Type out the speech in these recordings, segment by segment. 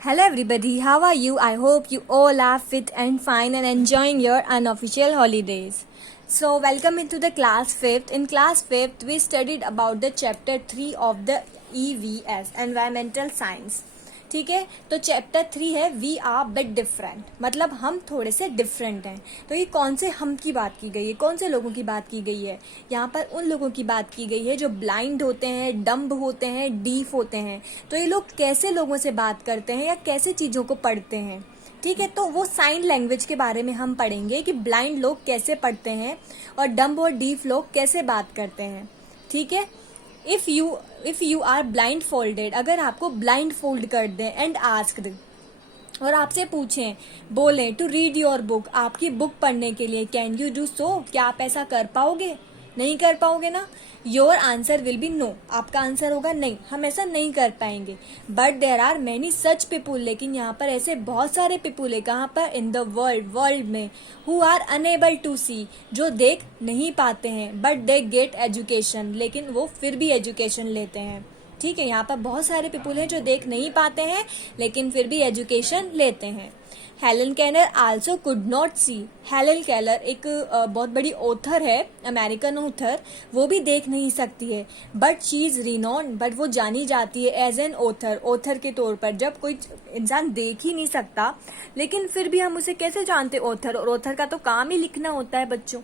Hello everybody, how are you? I hope you all are fit and fine and enjoying your unofficial holidays. So welcome into the class 5th. In class 5th we studied about the chapter 3 of the EVS, Environmental Science. ठीक है, तो chapter 3 है we are bit different, मतलब हम थोड़े से different हैं. तो ये कौन से हम की बात की गई है, कौन से लोगों की बात की गई है? यहाँ पर उन लोगों की बात की गई है जो ब्लाइंड होते हैं, डम्ब होते हैं, डीफ होते हैं. तो ये लोग कैसे लोगों से बात करते हैं या कैसे चीज़ों को पढ़ते हैं. ठीक है, तो वो साइन लैंग्वेज के बारे में हम पढ़ेंगे कि ब्लाइंड लोग कैसे पढ़ते हैं और डम्ब और डीफ लोग कैसे बात करते हैं. ठीक है, if you are blind folded, अगर आपको ब्लाइंड फोल्ड कर दें एंड आस्क्ड और आपसे पूछें, बोलें टू रीड योर बुक, आपकी बुक पढ़ने के लिए, कैन यू डू सो, क्या आप ऐसा कर पाओगे? नहीं कर पाओगे ना. Your answer will be no, आपका आंसर होगा नहीं, हम ऐसा नहीं कर पाएंगे. But there are many such people, लेकिन यहाँ पर ऐसे बहुत सारे पीपुल है, कहाँ पर? इन द वर्ल्ड में, हु आर अनेबल टू सी, जो देख नहीं पाते हैं, बट दे गेट एजुकेशन, लेकिन वो फिर भी एजुकेशन लेते हैं. ठीक है, यहाँ पर बहुत सारे पीपुल हैं जो देख नहीं पाते हैं लेकिन फिर भी एजुकेशन लेते हैं. Helen Keller also could not see, Helen Keller एक बहुत बड़ी ऑथर है, अमेरिकन ऑथर, वो भी देख नहीं सकती है. But she is renowned, but वो जानी जाती है एज एन ऑथर के तौर पर. जब कोई इंसान देख ही नहीं सकता लेकिन फिर भी हम उसे कैसे जानते ऑथर, और ऑथर का तो काम ही लिखना होता है बच्चों.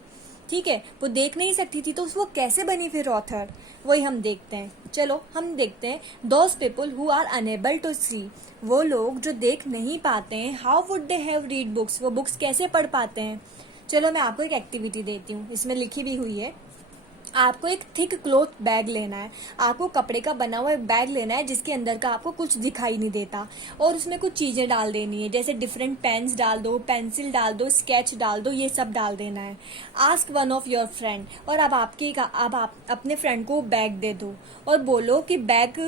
ठीक है, वो देख नहीं सकती थी तो वो कैसे बनी फिर ऑथर, वही हम देखते हैं. चलो हम देखते हैं. Those people who are unable to see, वो लोग जो देख नहीं पाते हैं, how would they have read books, वो बुक्स कैसे पढ़ पाते हैं. चलो मैं आपको एक एक्टिविटी देती हूँ, इसमें लिखी भी हुई है. आपको एक थिक क्लॉथ बैग लेना है, आपको कपड़े का बना हुआ एक बैग लेना है जिसके अंदर का आपको कुछ दिखाई नहीं देता, और उसमें कुछ चीजें डाल देनी है, जैसे डिफरेंट पेन्स डाल दो, पेंसिल डाल दो, स्केच डाल दो, ये सब डाल देना है. Ask one of your friend, और अब आप अपने फ्रेंड को बैग दे दो और बोलो कि बैग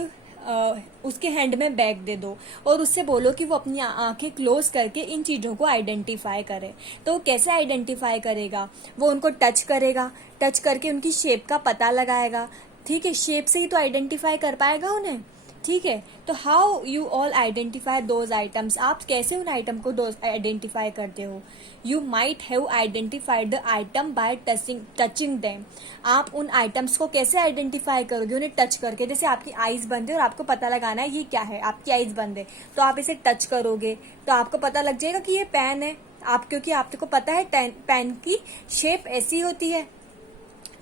उसके हैंड में बैग दे दो, और उससे बोलो कि वो अपनी आंखें क्लोज करके इन चीज़ों को आइडेंटिफाई करे. तो वो कैसे आइडेंटिफाई करेगा? वो उनको टच करेगा, टच करके उनकी शेप का पता लगाएगा. ठीक है, शेप से ही तो आइडेंटिफाई कर पाएगा उन्हें. ठीक है, तो how you all identify those items, आप कैसे उन आइटम को आइडेंटिफाई करते हो? You might have identified the item by touching them, आप उन आइटम्स को कैसे आइडेंटिफाई करोगे? उन्हें टच करके. जैसे आपकी आईज बंद है और आपको पता लगाना है ये क्या है, आपकी आईज बंद है, तो आप इसे टच करोगे तो आपको पता लग जाएगा कि ये पेन है, क्योंकि आपको पता है पेन की शेप ऐसी होती है.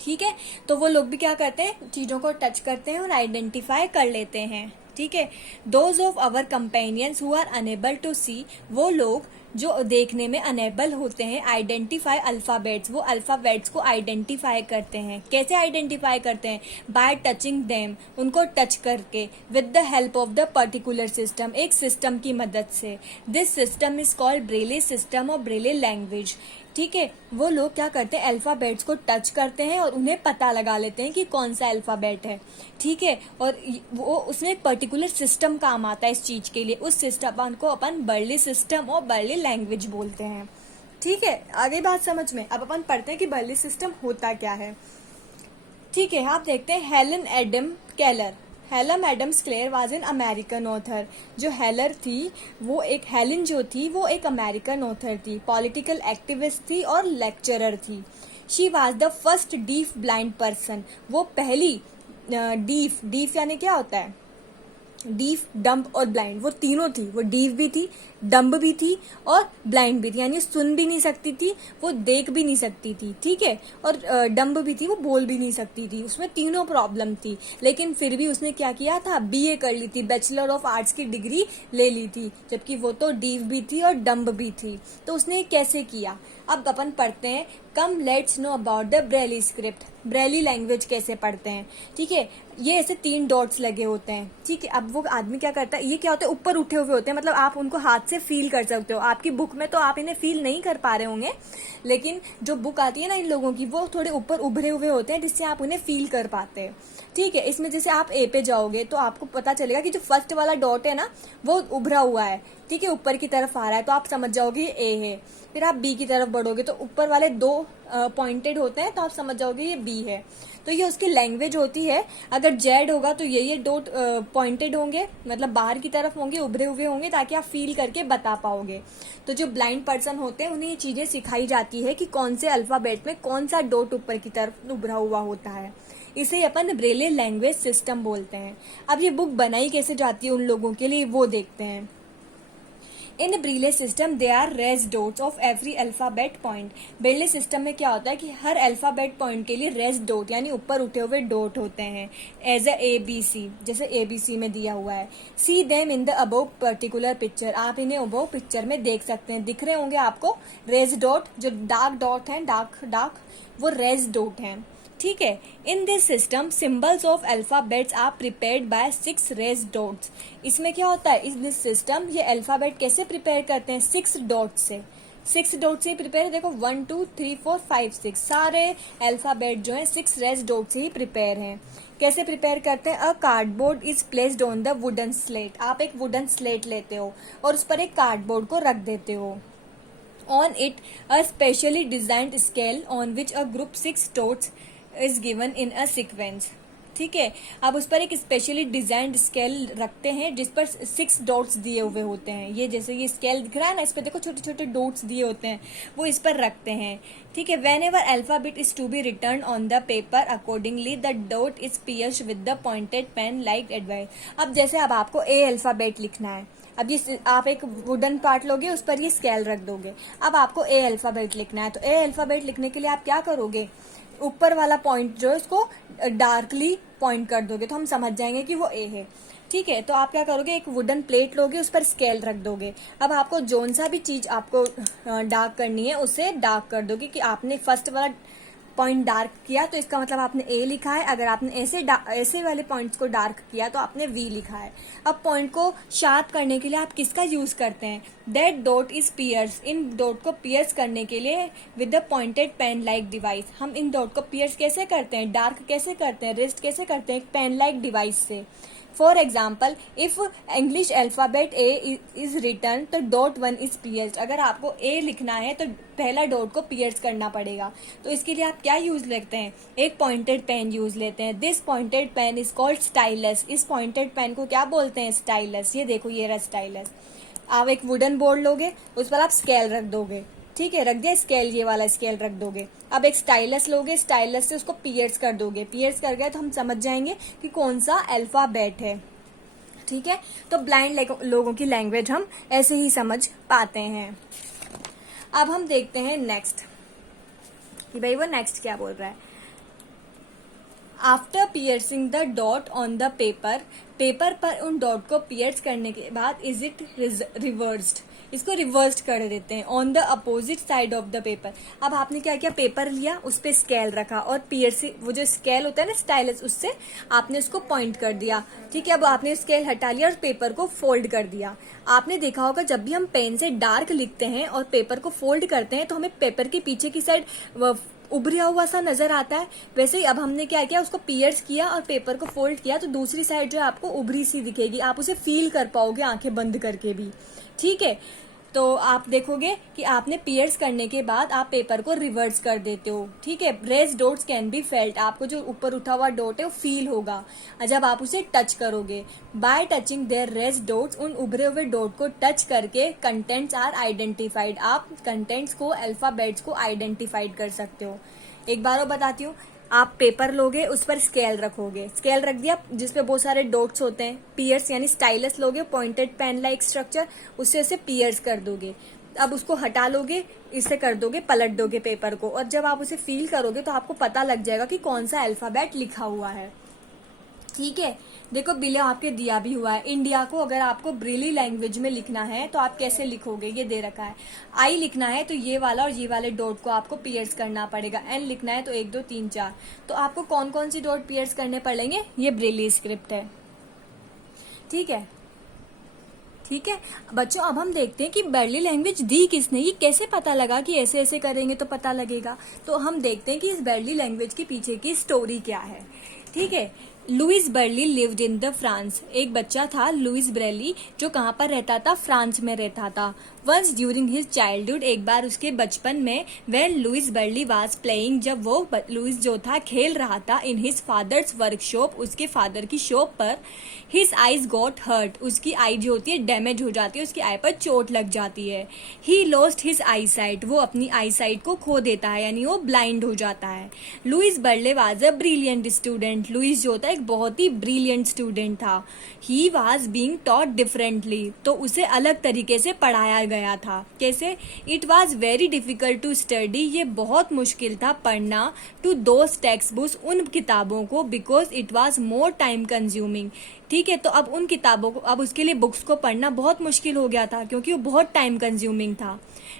ठीक है, तो वो लोग भी क्या करते हैं, चीजों को टच करते हैं और आइडेंटिफाई कर लेते हैं. ठीक है, those of our companions who are unable to see, वो लोग जो देखने में अनेबल होते हैं, आइडेंटिफाई अल्फाबेट्स, वो अल्फाबेट्स को आइडेंटिफाई करते हैं. कैसे आइडेंटिफाई करते हैं? बाय टचिंग देम, उनको टच करके, with the help of the particular system, एक सिस्टम की मदद से. This system is called Braille system और ब्रेले लैंग्वेज. ठीक है, वो लोग क्या करते हैं, अल्फाबेट्स को टच करते हैं और उन्हें पता लगा लेते हैं कि कौन सा अल्फाबेट है. ठीक है, और वो उसमें एक पर्टिकुलर सिस्टम काम आता है इस चीज के लिए, उस सिस्टम को अपन बर्ली सिस्टम और बर्ली लैंग्वेज बोलते हैं. ठीक है, आगे बात समझ में. अब अपन पढ़ते हैं कि बर्ली सिस्टम होता क्या है. ठीक है, आप देखते हैं Helen Adam Keller. Helen Adams Keller was an American author. जो हेलन जो थी वो एक अमेरिकन ऑथर थी, पॉलिटिकल एक्टिविस्ट थी और लेक्चरर थी. She was the first deaf blind person, वो पहली डीफ यानी क्या होता है, डीफ, डम्ब और ब्लाइंड, वो तीनों थी. वो डीफ भी थी, डम्ब भी थी और ब्लाइंड भी थी, यानी सुन भी नहीं सकती थी, वो देख भी नहीं सकती थी. ठीक है, और डम्ब भी थी, वो बोल भी नहीं सकती थी. उसमें तीनों प्रॉब्लम थी, लेकिन फिर भी उसने क्या किया था, बीए कर ली थी, बैचलर ऑफ आर्ट्स की डिग्री ले ली थी, जबकि वो तो डीफ भी थी और डम्ब भी थी. तो उसने कैसे किया? अब अपन पढ़ते हैं. Come let's know about the Braille script, Braille language कैसे पढ़ते हैं. ठीक है, ये ऐसे 3 डॉट्स लगे होते हैं. ठीक है, अब वो आदमी क्या करता है, ये क्या होता है, ऊपर उठे हुए होते हैं, मतलब आप उनको हाथ से फील कर सकते हो. आपकी बुक में तो आप इन्हें फील नहीं कर पा रहे होंगे, लेकिन जो बुक आती है ना इन लोगों की, वो थोड़े ऊपर उभरे हुए होते हैं जिससे आप उन्हें फील कर पाते हैं. ठीक है, इसमें जैसे आप ए पे जाओगे तो आपको पता चलेगा कि जो फर्स्ट वाला डॉट है ना वो उभरा हुआ है. ठीक है, ऊपर की तरफ आ रहा है, तो आप समझ जाओगे ए है. फिर आप बी की तरफ बढ़ोगे तो ऊपर वाले 2 पॉइंटेड होते हैं तो आप समझ जाओगे ये बी है। तो ये उसकी लैंग्वेज होती है। अगर जेड होगा तो ये डॉट पॉइंटेड होंगे, मतलब बाहर की तरफ होंगे, उभरे हुए होंगे, ताकि आप फील करके बता पाओगे। तो जो ब्लाइंड पर्सन होते हैं उन्हें ये चीजें सिखाई जाती है कि कौन से अल्फाबेट में कौन सा डॉट ऊपर की तरफ उभरा हुआ होता है। इसे अपन ब्रेले लैंग्वेज सिस्टम बोलते हैं। अब ये बुक बनाई कैसे जाती है उन लोगों के लिए, वो देखते हैं। In Braille system they are raised dots of every alphabet point. Braille system में क्या होता है कि हर अल्फाबेट पॉइंट के लिए रेस डॉट यानी ऊपर उठे हुए डॉट होते हैं, एज ए बी सी, जैसे ABC में दिया हुआ है। See them in the above particular picture. आप इन्हें अबव पिक्चर में देख सकते हैं, दिख रहे होंगे आपको रेस डॉट, जो डार्क डॉट है, डार्क वो रेस डॉट है। ठीक है। In this system symbols of alphabets are prepared by 6 raised dots. इसमें क्या होता है, इस दिस सिस्टम ये अल्फाबेट कैसे प्रिपेयर करते हैं, 6 डॉट से। 6 डॉट से ही प्रिपेयर, देखो 1 2 3 4 5 6 सारे अल्फाबेट जो है 6 रेस डॉट से ही प्रिपेयर हैं। कैसे प्रिपेयर करते हैं, a cardboard is placed on the wooden slate. आप एक वुडन स्लेट लेते हो और उस पर एक कार्डबोर्ड को रख देते हो। On it a specially designed scale on which a group 6 dots is given in a sequence. ठीक है। अब उस पर एक स्पेशली डिजाइंड स्केल रखते हैं जिस पर 6 डॉट्स दिए हुए होते हैं। ये जैसे ये स्केल दिख रहा है ना, इस पर देखो छोटे छोटे डॉट्स दिए होते हैं, वो इस पर रखते हैं। ठीक है। Whenever alphabet is to be written on the paper accordingly the dot is pierced with the pointed pen like a device. अब जैसे अब आपको ए अल्फाबेट लिखना है, अब ये आप एक वुडन पार्ट लोगे, उस पर ये स्केल रख दोगे। अब आपको ए अल्फाबेट लिखना है, तो ए अल्फाबेट लिखने के लिए आप क्या करोगे, ऊपर वाला पॉइंट जो है उसको डार्कली पॉइंट कर दोगे, तो हम समझ जाएंगे कि वो ए है। ठीक है। तो आप क्या करोगे, एक वुडन प्लेट लोगे, उस पर स्केल रख दोगे। अब आपको जोन सा भी चीज आपको डार्क करनी है, उसे डार्क कर दोगे। कि आपने फर्स्ट वाला पॉइंट डार्क किया तो इसका मतलब आपने ए लिखा है, अगर आपने ऐसे वाले पॉइंट्स को डार्क किया तो आपने वी लिखा है। अब पॉइंट को शार्प करने के लिए आप किसका यूज करते हैं, दैट डॉट इज पियर्स। इन डॉट को पियर्स करने के लिए with the pointed pen like device. हम इन डॉट को पियर्स कैसे करते हैं, डार्क कैसे करते हैं, रेस्ट कैसे करते हैं, पेन लाइक डिवाइस से। For example, if English alphabet A is return तो डॉट 1 इज पियर्स्ड। अगर आपको ए लिखना है तो पहला डॉट को पियर्स करना पड़ेगा। तो इसके लिए आप क्या यूज लेते हैं, एक पॉइंटेड पेन यूज लेते हैं। This pointed pen is called stylus. इस पॉइंटेड पेन को क्या बोलते हैं, स्टाइलस। ये देखो ये रहा स्टाइलस। आप एक वुडन बोर्ड लोगे, उस पर आप स्केल रख दोगे। ठीक है, रख दिया स्केल, ये वाला स्केल रख दोगे। अब एक स्टाइलस लोगे, स्टाइलस से उसको पियर्स कर दोगे। पियर्स कर गए तो हम समझ जाएंगे कि कौन सा अल्फाबेट है। ठीक है। तो ब्लाइंड लोगों की लैंग्वेज हम ऐसे ही समझ पाते हैं। अब हम देखते हैं नेक्स्ट कि भाई वो नेक्स्ट क्या बोल रहा है। After piercing the dot on the paper, paper पर उन डॉट को पियर्स करने के बाद इज इट रिवर्स्ड। इसको रिवर्स्ड कर देते हैं on the opposite side of the paper. अब आपने क्या किया, पेपर लिया, उस पर स्केल रखा और पियर्सिंग, वो जो स्केल होता है ना स्टाइलस, उससे आपने उसको पॉइंट कर दिया। ठीक है। अब आपने स्केल हटा लिया और पेपर को फोल्ड कर दिया। आपने देखा होगा जब भी हम पेन से डार्क लिखते हैं और पेपर को फोल्ड करते हैं तो हमें पेपर के पीछे की साइड उभरा हुआ सा नजर आता है। वैसे ही अब हमने क्या किया, उसको पियर्स किया और पेपर को फोल्ड किया तो दूसरी साइड जो है आपको उभरी सी दिखेगी, आप उसे फील कर पाओगे आंखें बंद करके भी। ठीक है। तो आप देखोगे कि आपने पियर्स करने के बाद आप पेपर को रिवर्स कर देते हो। ठीक है। Raised dots can be felt. आपको जो ऊपर उठा हुआ डॉट है वो फील होगा जब आप उसे टच करोगे। By touching their raised dots, उन उभरे हुए डॉट को टच करके कंटेंट्स आर आइडेंटिफाइड। आप कंटेंट्स को, अल्फाबेट्स को आइडेंटिफाइड कर सकते हो। एक बार और बताती हूँ, आप पेपर लोगे, उस पर स्केल रखोगे, स्केल रख दिया जिसपे बहुत सारे डॉट्स होते हैं, पियर्स यानी स्टाइलस लोगे, पॉइंटेड पेन लाइक स्ट्रक्चर, उससे उसे पियर्स कर दोगे। अब उसको हटा लोगे, इससे कर दोगे, पलट दोगे पेपर को, और जब आप उसे फील करोगे तो आपको पता लग जाएगा कि कौन सा अल्फाबेट लिखा हुआ है। ठीक है। देखो बिलो आपके दिया भी हुआ है। इंडिया को अगर आपको ब्रेली लैंग्वेज में लिखना है तो आप कैसे लिखोगे, ये दे रखा है। आई लिखना है तो ये वाला और ये वाले डॉट को आपको पियर्स करना पड़ेगा। एन लिखना है तो 1 2 3 4। तो आपको कौन कौन सी डॉट पियर्स करने पड़ेंगे, ये ब्रेली स्क्रिप्ट है। ठीक है। ठीक है बच्चों, अब हम देखते हैं कि ब्रेली लैंग्वेज दी किसने, ये कैसे पता लगा कि ऐसे ऐसे करेंगे तो पता लगेगा। तो हम देखते हैं कि इस ब्रेली लैंग्वेज के पीछे की स्टोरी क्या है। ठीक है। Louis Braille lived in the France. एक बच्चा था लुइस ब्रेली जो कहाँ पर रहता था, फ्रांस में रहता था। वंस ड्यूरिंग हिज चाइल्डहुड, एक बार उसके बचपन में, when Louis Braille was playing, जब वो लुइस जो था खेल रहा था, इन हिज फादर्स वर्कशॉप, उसके फादर की शॉप पर, हिज आईज गॉट हर्ट, उसकी आई जो होती है डैमेज हो जाती है, उसकी आई पर चोट लग जाती है। He lost his I site, वो अपनी आई साइट को खो देता है, यानी वो ब्लाइंड हो जाता है। Louis Braille was a brilliant student, Louis जो होता है एक बहुत ही ब्रिलियंट स्टूडेंट था। He was being taught differently, तो उसे अलग तरीके से पढ़ाया गया था। कैसे? It was very difficult to study, ये बहुत मुश्किल था पढ़ना, टू दोज टेक्स्ट बुक्स, उन किताबों को, because it was more time consuming. ठीक है, तो अब उन किताबों को, अब उसके लिए बुक्स को पढ़ना बहुत मुश्किल हो गया था क्योंकि वो बहुत टाइम कंज्यूमिंग था।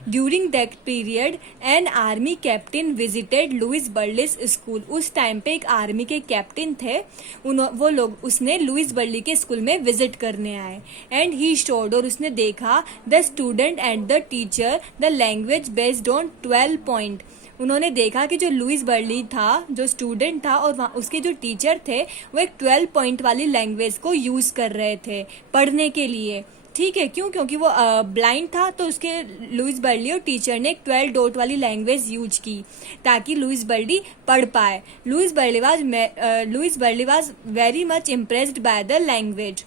During that period an army captain visited Louis Braille's school, उस टाइम पे एक आर्मी के कैप्टन थे, वो लोग, उसने लुइस बर्ली के स्कूल में विजिट करने आए। एंड ही शोड, और उसने देखा, the student and the teacher the language based on 12 point. उन्होंने देखा कि जो लुइस बर्ली था, जो स्टूडेंट था, और उसके जो टीचर थे, वो एक 12 पॉइंट वाली लैंग्वेज को यूज कर रहे थे पढ़ने के लिए। ठीक है, क्यों? क्योंकि वो ब्लाइंड था, तो उसके लुइस बर्ली और टीचर ने एक 12 डॉट वाली लैंग्वेज यूज की ताकि लुइस बर्ली पढ़ पाए। Louis Braille was very much impressed by the language.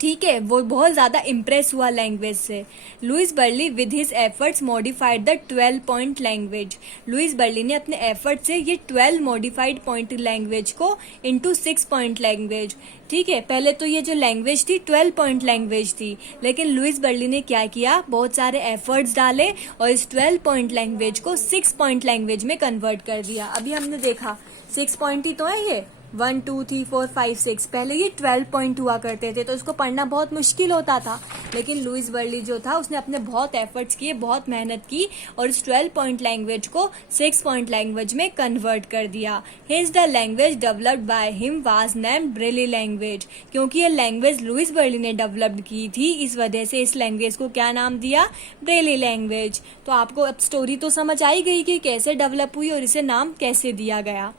ठीक है, वो बहुत ज़्यादा इम्प्रेस हुआ लैंग्वेज से। Louis Braille with his efforts modified the 12 point language, Louis Braille ने अपने एफर्ट से ये 12 मॉडिफाइड पॉइंट लैंग्वेज को इनटू 6 पॉइंट लैंग्वेज। ठीक है, पहले तो ये जो लैंग्वेज थी 12 पॉइंट लैंग्वेज थी, लेकिन लुइस बर्ली ने क्या किया, बहुत सारे एफर्ट्स डाले और इस 12 पॉइंट लैंग्वेज को 6 पॉइंट लैंग्वेज में कन्वर्ट कर दिया। अभी हमने देखा 6 पॉइंट ही तो है ये, 1 2 3 4 5 6, पहले ये 12 पॉइंट हुआ करते थे, तो इसको पढ़ना बहुत मुश्किल होता था। लेकिन लुइस बर्ली जो था, उसने अपने बहुत एफर्ट्स किए, बहुत मेहनत की और इस 12 पॉइंट लैंग्वेज को 6 पॉइंट लैंग्वेज में कन्वर्ट कर दिया। His the language developed by him was named Braille language, क्योंकि ये लैंग्वेज लुइस बर्ली ने डेवलप्ड की थी, इस वजह से इस लैंग्वेज को क्या नाम दिया, ब्रेली लैंग्वेज। तो आपको अब स्टोरी तो समझ आई गई कि कैसे डेवलप हुई और इसे नाम कैसे दिया गया।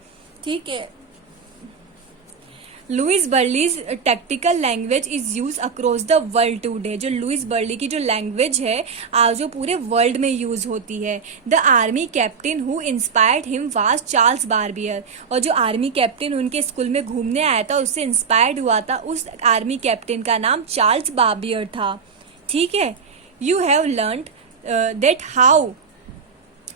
ठीक है, Louis Braille's tactical language is use across the world today, जो लुइस बर्ली की जो लैंग्वेज है आज जो पूरे वर्ल्ड में यूज होती है। The army captain who inspired him was Charles Barbier, और जो आर्मी कैप्टन उनके स्कूल में घूमने आया था, उससे इंस्पायर्ड हुआ था, उस आर्मी कैप्टन का नाम चार्ल्स बार्बियर था। ठीक है, you have learned that how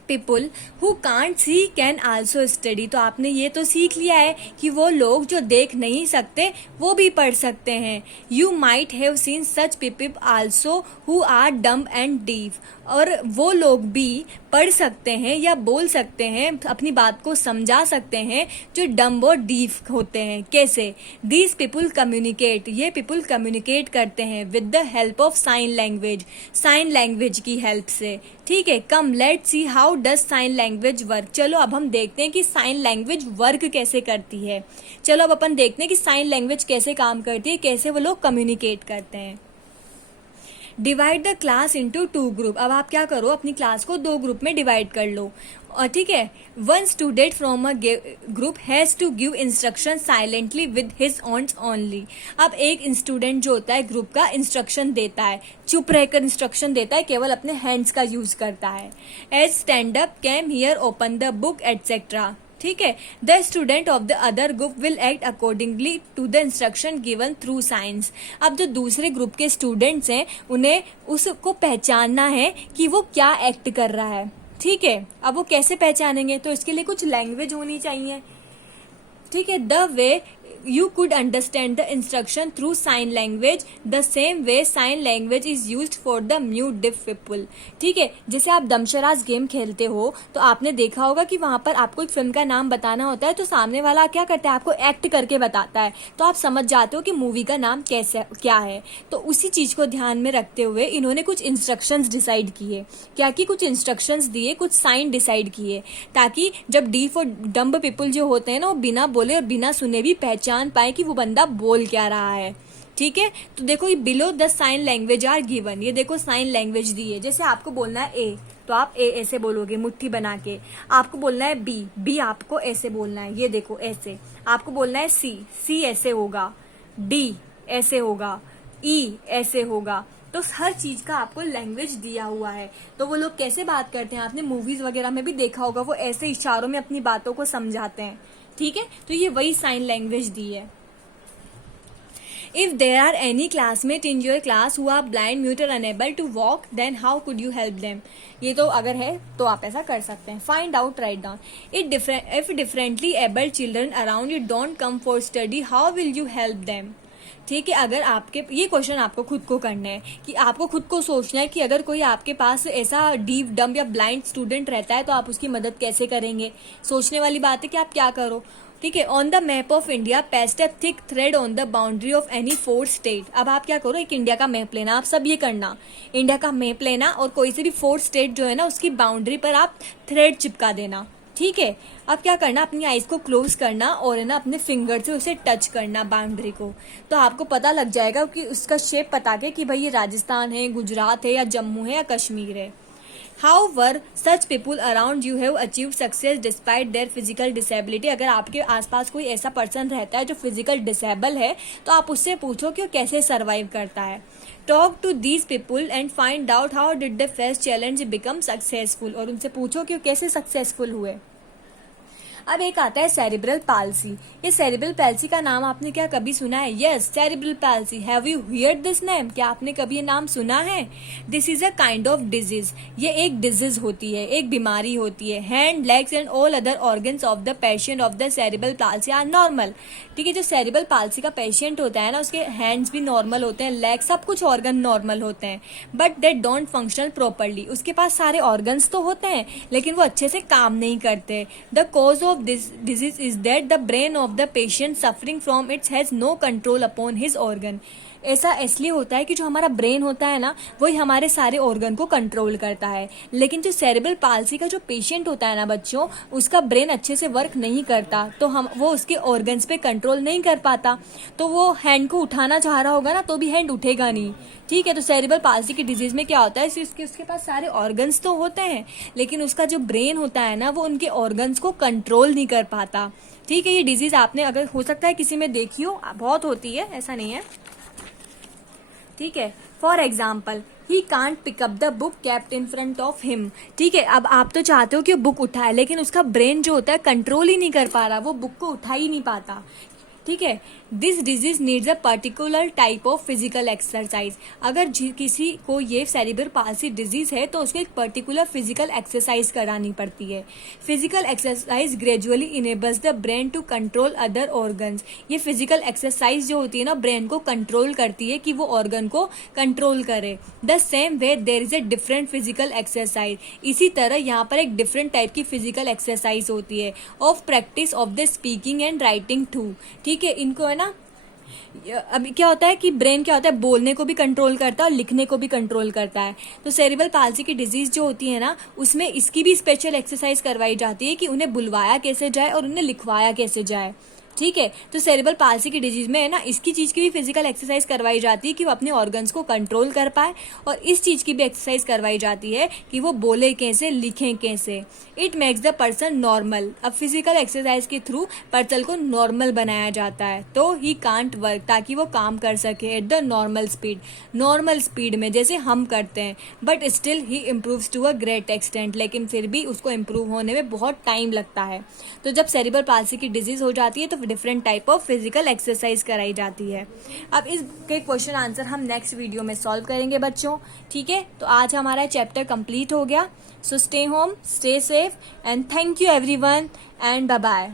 people who can't see can also study, तो आपने ये तो सीख लिया है कि वो लोग जो देख नहीं सकते वो भी पढ़ सकते हैं। You might have seen such people also who are dumb and deaf, और वो लोग भी पढ़ सकते हैं या बोल सकते हैं, अपनी बात को समझा सकते हैं, जो डम्ब और डीफ होते हैं। कैसे? दीज पीपुल कम्युनिकेट, ये पीपुल कम्युनिकेट करते हैं with the help of sign language, sign language की हेल्प से। ठीक है, come let's see how does sign language work, चलो अब हम देखते हैं कि साइन लैंग्वेज वर्क कैसे करती है। चलो अब अपन देखते हैं कि साइन लैंग्वेज कैसे काम करती है, कैसे वो लोग कम्युनिकेट करते हैं। Divide the class into 2 group, अब आप क्या करो, अपनी क्लास को 2 ग्रुप में डिवाइड कर लो। और ठीक है, one student from a group has to give instruction silently with his hands only, अब एक स्टूडेंट जो होता है ग्रुप का इंस्ट्रक्शन देता है, चुप रहकर इंस्ट्रक्शन देता है, केवल अपने हैंड्स का यूज करता है। As stand up, come here, open the book etcetera. ठीक है, the student of the other group will act accordingly to the instruction given through signs, अब जो दूसरे ग्रुप के स्टूडेंट्स हैं उन्हें उसको पहचानना है कि वो क्या एक्ट कर रहा है। ठीक है, अब वो कैसे पहचानेंगे, तो इसके लिए कुछ लैंग्वेज होनी चाहिए। ठीक है, the way you could understand the instruction through sign language, the same way sign language is used for the mute deaf people। ठीक है, जैसे आप दमशराज गेम खेलते हो तो आपने देखा होगा कि वहां पर आपको एक फिल्म का नाम बताना होता है, तो सामने वाला क्या करता है, आपको एक्ट करके बताता है, तो आप समझ जाते हो कि मूवी का नाम कैसे क्या है। तो उसी चीज को ध्यान में रखते हुए इन्होंने कुछ इंस्ट्रक्शंस डिसाइड किए, क्या कि कुछ इंस्ट्रक्शंस दिए, कुछ साइन डिसाइड किए, ताकि जब डीफ और डम्ब पीपल जो होते हैं ना, वो बिना बोले और बिना सुने भी पहचान पाए कि वो बंदा बोल क्या रहा है। ठीक है, तो देखो ये below the sign language are given, ये देखो साइन लैंग्वेज दी है, जैसे आपको बोलना है ए, तो आप ए ऐसे बोलोगे मुट्ठी बना के। आपको बोलना है बी, बी आपको ऐसे बोलना है, ये देखो ऐसे। आपको बोलना है सी, सी ऐसे होगा, डी ऐसे होगा, ई ऐसे होगा। तो हर चीज का आपको लैंग्वेज दिया हुआ है। तो वो लोग कैसे बात करते हैं, आपने मूवीज वगैरह में भी देखा होगा, वो ऐसे इशारों में अपनी बातों को समझाते हैं। ठीक है, तो ये वही साइन लैंग्वेज दी है। If there are any classmate in your class who are blind, mute or unable to walk, then how could you help them? ये तो अगर है तो आप ऐसा कर सकते हैं। Find out, write down. If differently abled children around you don't come for study, how will you help them? ठीक है, अगर आपके ये क्वेश्चन आपको खुद को करना है कि आपको खुद को सोचना है कि अगर कोई आपके पास ऐसा डीफ डम्ब या ब्लाइंड स्टूडेंट रहता है तो आप उसकी मदद कैसे करेंगे। सोचने वाली बात है कि आप क्या करो। ठीक है, on the map of India paste a thick thread on the boundary of any 4 state. अब आप क्या करो, एक इंडिया का मैप लेना, आप सब ये करना, इंडिया का मैप लेना और कोई से भी 4 स्टेट जो है ना उसकी बाउंड्री पर आप थ्रेड चिपका देना। ठीक है, अब क्या करना, अपनी आईज को क्लोज करना और है ना अपने फिंगर से उसे टच करना बाउंड्री को। तो आपको पता लग जाएगा कि उसका शेप पता के कि भाई ये राजस्थान है, गुजरात है या जम्मू है या कश्मीर है। However, such people around you have achieved success despite their physical disability. अगर आपके आसपास कोई ऐसा पर्सन रहता है जो फिजिकल डिसेबल है तो आप उससे पूछो कि वो कैसे सर्वाइव करता है। Talk to these people and find out how did they face challenge become successful. और उनसे पूछो कि वो कैसे सक्सेसफुल हुए। अब एक आता है सेरिब्रल पाल्सी। ये सेरिब्रल पाल्सी का नाम आपने क्या कभी सुना है? Yes, cerebral palsy. Have you heard this name? क्या आपने कभी ये नाम सुना है? This is a kind of disease. ये एक डिजीज होती है, एक बीमारी होती है। Hand, legs and all other organs of the patient of the cerebral palsy are normal. ठीक है, जो सेरिब्रल पाल्सी का पेशेंट होता है ना उसके हैंड्स भी नॉर्मल होते हैं, लेग, सब कुछ ऑर्गन नॉर्मल होते हैं, but they don't function properly. उसके पास सारे ऑर्गन्स तो होते हैं लेकिन वो अच्छे से काम नहीं करते। The cause of this disease is that the brain of the patient suffering from it has no control upon his organ. ऐसा इसलिए होता है कि जो हमारा ब्रेन होता है ना वही हमारे सारे ऑर्गन को कंट्रोल करता है, लेकिन जो सेरेब्रल पाल्सी का जो पेशेंट होता है ना बच्चों, उसका ब्रेन अच्छे से वर्क नहीं करता तो वो उसके ऑर्गन्स पे कंट्रोल नहीं कर पाता। तो वो हैंड को उठाना चाह रहा होगा ना तो भी हैंड उठेगा नहीं। ठीक है, तो सेरेब्रल पाल्सी की डिजीज में क्या होता है, उसके पास सारे ऑर्गन्स तो होते हैं लेकिन उसका जो ब्रेन होता है ना वो उनके ऑर्गन्स को कंट्रोल नहीं कर पाता। ठीक है, ये डिजीज आपने अगर हो सकता है किसी में देखी हो, बहुत होती है, ऐसा नहीं है। ठीक है, for example he can't pick up the book kept in front of him. ठीक है, अब आप तो चाहते हो कि बुक उठाए लेकिन उसका ब्रेन जो होता है कंट्रोल ही नहीं कर पा रहा, वो बुक को उठा ही नहीं पाता। ठीक है, this disease needs a particular type of physical exercise. अगर किसी को ये सेरिब्रल पाल्सी डिजीज है तो उसको एक पर्टिकुलर फिजिकल एक्सरसाइज करानी पड़ती है। Physical exercise gradually enables the brain to control other organs. ये फिजिकल एक्सरसाइज जो होती है ना ब्रेन को कंट्रोल करती है कि वो ऑर्गन को कंट्रोल करे। The same way there is a different physical exercise. इसी तरह यहाँ पर एक डिफरेंट टाइप की फिजिकल एक्सरसाइज होती है of practice of the speaking and writing too. ठीक है, इनको है ना अभी क्या होता है कि ब्रेन क्या होता है, बोलने को भी कंट्रोल करता है और लिखने को भी कंट्रोल करता है। तो सेरिब्रल पाल्सी की डिजीज जो होती है ना उसमें इसकी भी स्पेशल एक्सरसाइज करवाई जाती है कि उन्हें बुलवाया कैसे जाए और उन्हें लिखवाया कैसे जाए। ठीक है, तो सेरिब्रल पाल्सी की डिजीज में है ना इसकी चीज की भी फिजिकल एक्सरसाइज करवाई जाती है कि वो अपने ऑर्गन्स को कंट्रोल कर पाए, और इस चीज की भी एक्सरसाइज करवाई जाती है कि वो बोले कैसे, लिखें कैसे। It makes the person normal. अब फिजिकल एक्सरसाइज के थ्रू पर्सन को नॉर्मल बनाया जाता है तो ही कांट वर्क, ताकि वो काम कर सके at the normal speed, normal speed में जैसे हम करते हैं। But still he improves to a great extent, लेकिन फिर भी उसको इम्प्रूव होने में बहुत टाइम लगता है। तो जब सेरिब्रल पाल्सी की डिजीज हो जाती है तो different type of physical exercise कराई जाती है। अब इसके क्वेश्चन आंसर हम नेक्स्ट वीडियो में सॉल्व करेंगे बच्चों। ठीक है, तो आज हमारा चैप्टर कंप्लीट हो गया। So stay home, stay safe and thank you everyone and bye bye.